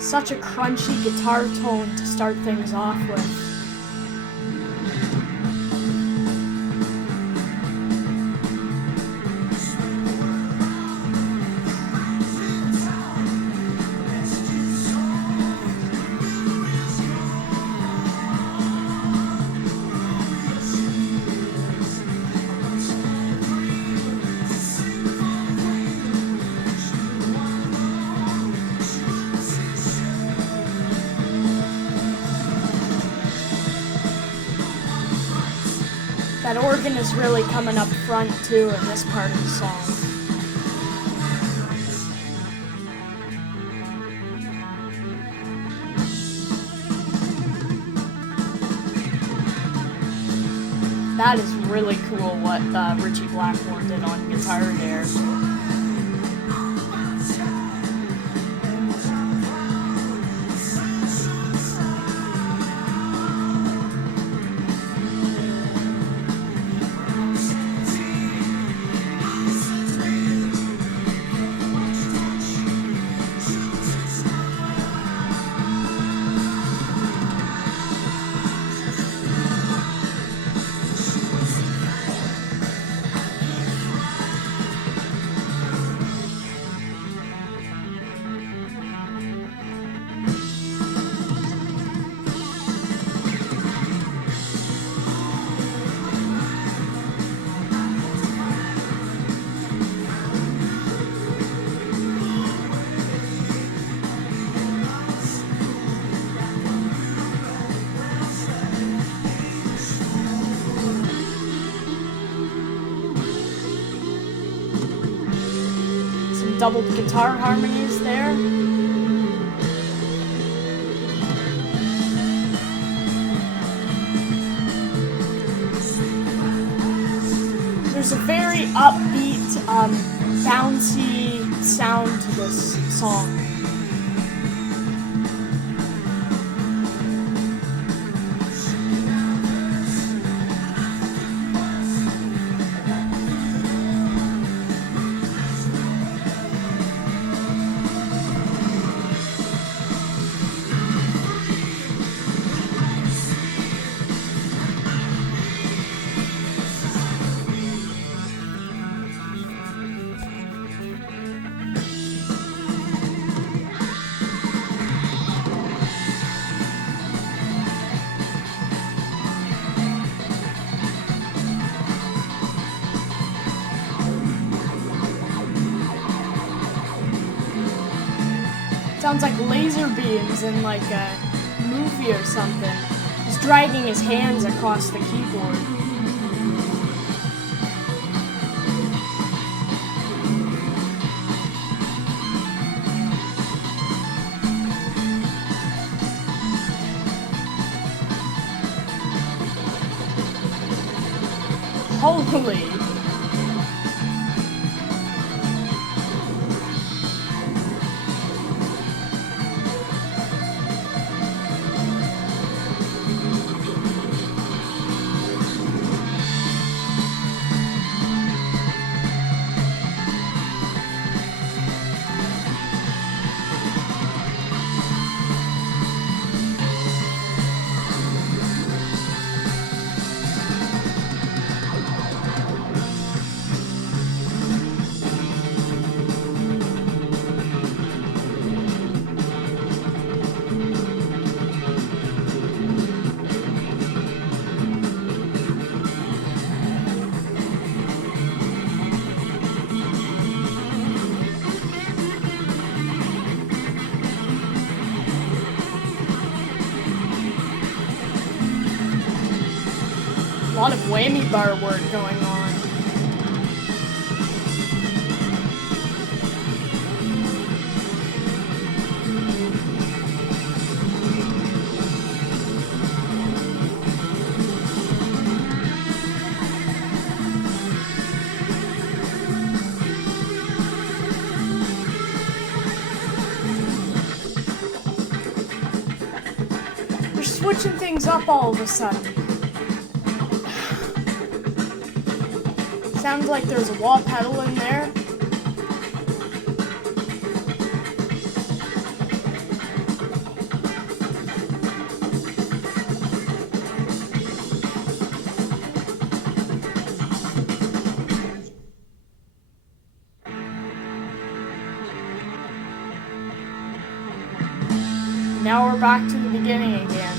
Such a crunchy guitar tone to start things off with. That organ is really coming up front too in this part of the song. That is really cool what Ritchie Blackmore did on guitar there. Double guitar harmonies there. There's a very upbeat, bouncy sound to this song. Sounds like laser beams in like a movie or something. He's dragging his hands across the keyboard. Holy! A lot of whammy bar work going on. They're switching things up all of a sudden. Sounds like there's a wah pedal in there. now we're back to the beginning again.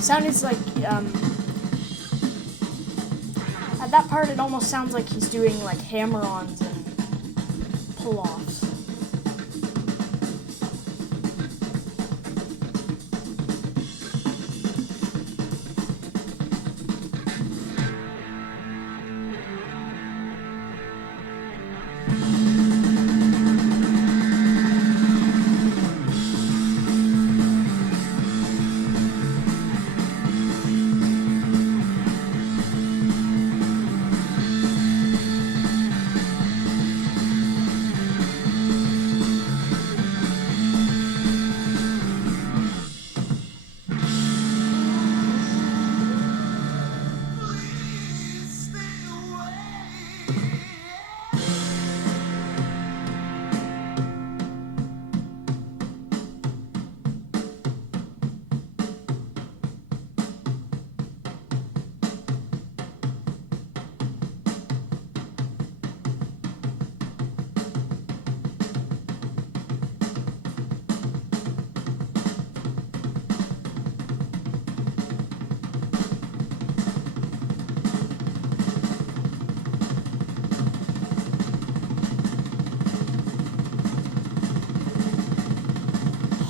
Sounded like, at that part it almost sounds like he's doing like hammer-ons and pull-offs.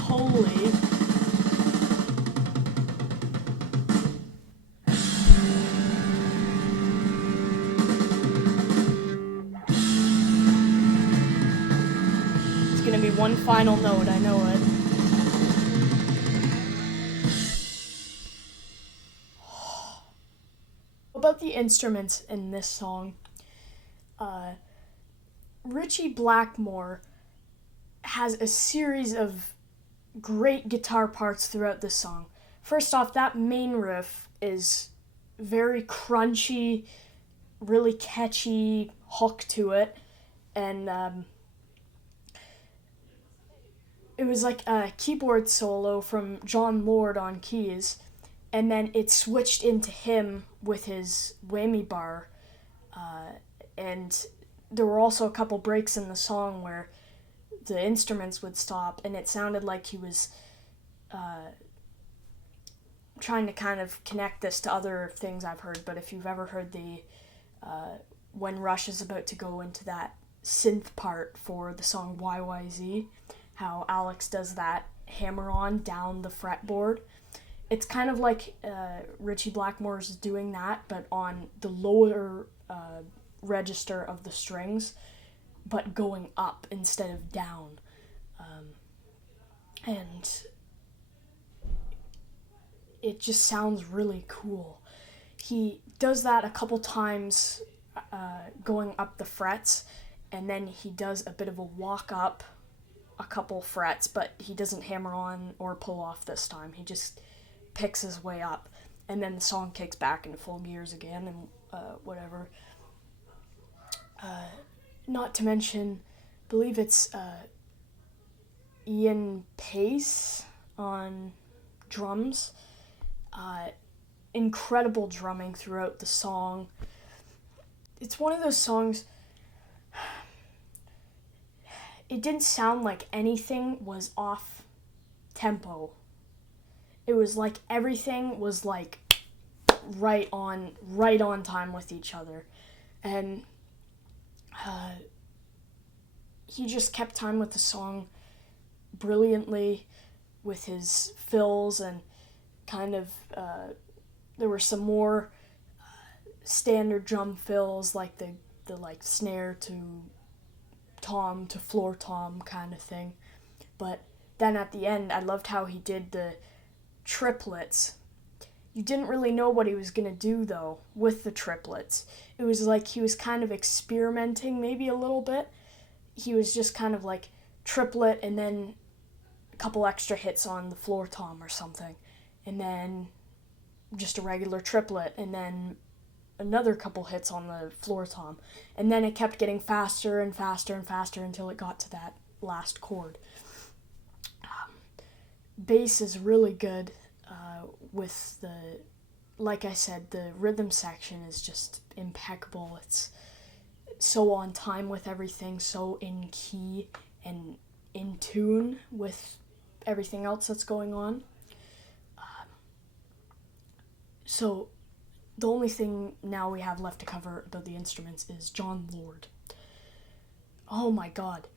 Holy. It's gonna be one final note, I know it. About the instruments in this song, Ritchie Blackmore has a series of great guitar parts throughout this song. First off, that main riff is very crunchy, really catchy hook to it, and it was like a keyboard solo from John Lord on keys, and then it switched into him with his whammy bar, and there were also a couple breaks in the song where the instruments would stop, and it sounded like he was trying to kind of connect this to other things I've heard. But if you've ever heard the when Rush is about to go into that synth part for the song YYZ, how Alex does that hammer-on down the fretboard, it's kind of like Ritchie Blackmore's doing that, but on the lower register of the strings, but going up instead of down. And it just sounds really cool. He does that a couple times going up the frets, and then he does a bit of a walk up a couple frets, but he doesn't hammer on or pull off this time. He just picks his way up, and then the song kicks back into full gears again, and whatever. Not to mention, I believe it's Ian Pace on drums. Incredible drumming throughout the song. It's one of those songs, it didn't sound like anything was off tempo. It was like everything was like right on time with each other. And he just kept time with the song brilliantly with his fills, and kind of there were some more standard drum fills, like the like snare to tom to floor tom kind of thing. But then at the end, I loved how he did the triplets You didn't really know what he was going to do, though, with the triplets. It was like he was kind of experimenting maybe a little bit. He was just kind of like triplet and then a couple extra hits on the floor tom or something. And then just a regular triplet and then another couple hits on the floor tom. And then it kept getting faster and faster and faster until it got to that last chord. Bass is really good. With like I said, the rhythm section is just impeccable. It's so on time with everything, so in key and in tune with everything else that's going on. So the only thing now we have left to cover about the instruments is Jon Lord. Oh my god.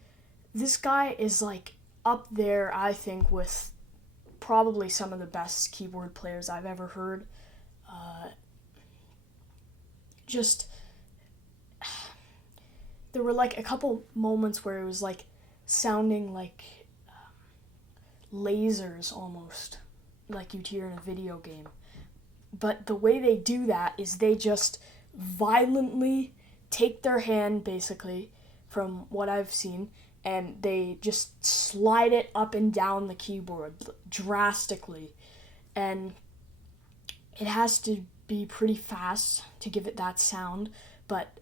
This guy is like up there, I think, with probably some of the best keyboard players I've ever heard. Just there were like a couple moments where it was like sounding like lasers almost, like you'd hear in a video game. But the way they do that is they just violently take their hand, basically, from what I've seen, and they just slide it up and down the keyboard drastically. And it has to be pretty fast to give it that sound, but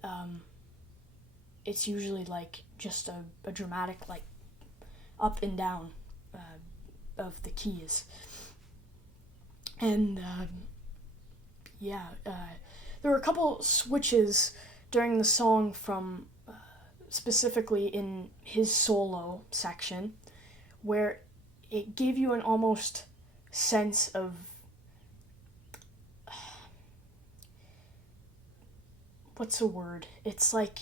it's usually like just a dramatic like up and down of the keys. And there were a couple switches during the song from specifically in his solo section where it gave you an almost sense of what's the word? It's like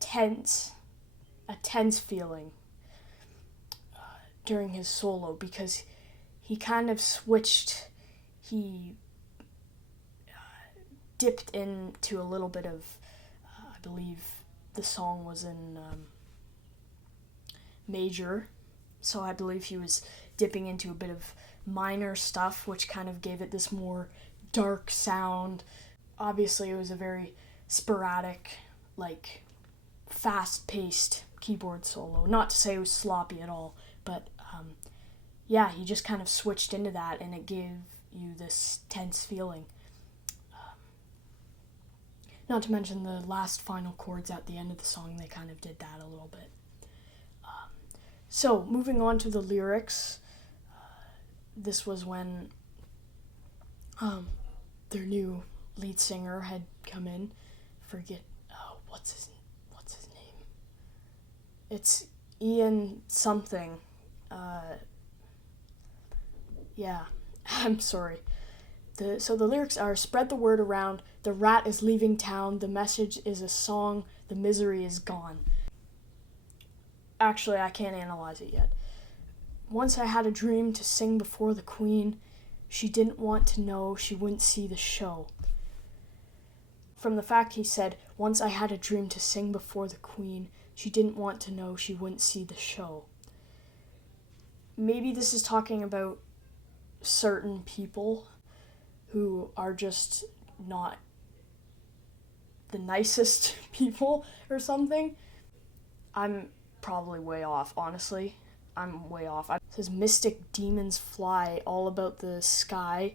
a tense feeling during his solo because he kind of switched, he dipped into a little bit of, I believe the song was in major, so I believe he was dipping into a bit of minor stuff, which kind of gave it this more dark sound. Obviously, it was a very sporadic, like, fast-paced keyboard solo. Not to say it was sloppy at all, but he just kind of switched into that, and it gave you this tense feeling. Not to mention the last final chords at the end of the song, they kind of did that a little bit. So, moving on to the lyrics, this was when their new lead singer had come in. What's his name? It's Ian something. I'm sorry. So the lyrics are, spread the word around, the rat is leaving town, the message is a song, the misery is gone. Actually, I can't analyze it yet. Once I had a dream to sing before the queen, she didn't want to know, she wouldn't see the show. From the fact he said, once I had a dream to sing before the queen, she didn't want to know, she wouldn't see the show. Maybe this is talking about certain people who are just not the nicest people or something. I'm probably way off, honestly. I'm way off. It says, mystic demons fly all about the sky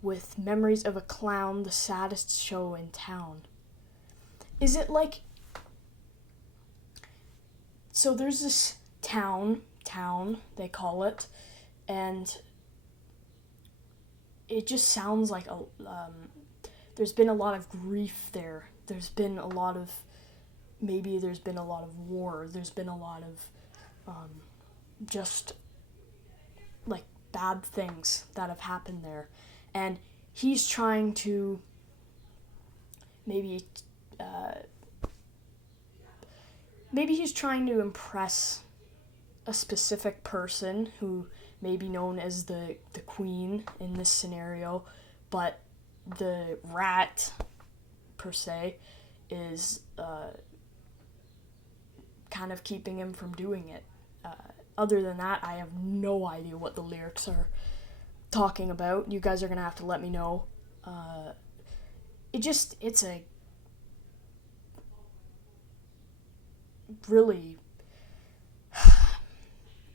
with memories of a clown, the saddest show in town. Is it like... So there's this town, they call it, and it just sounds like there's been a lot of grief there. There's been a lot of war. There's been a lot of just like bad things that have happened there. And he's trying to maybe he's trying to impress a specific person who may be known as the queen in this scenario, but the rat, per se, is kind of keeping him from doing it. other than that, I have no idea what the lyrics are talking about. You guys are gonna have to let me know. It's a really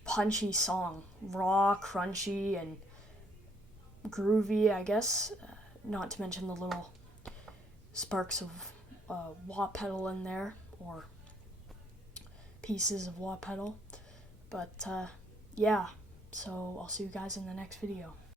punchy song, raw, crunchy, and groovy, I guess. Not to mention the little sparks of wah pedal in there, or pieces of wah pedal. But yeah, so I'll see you guys in the next video.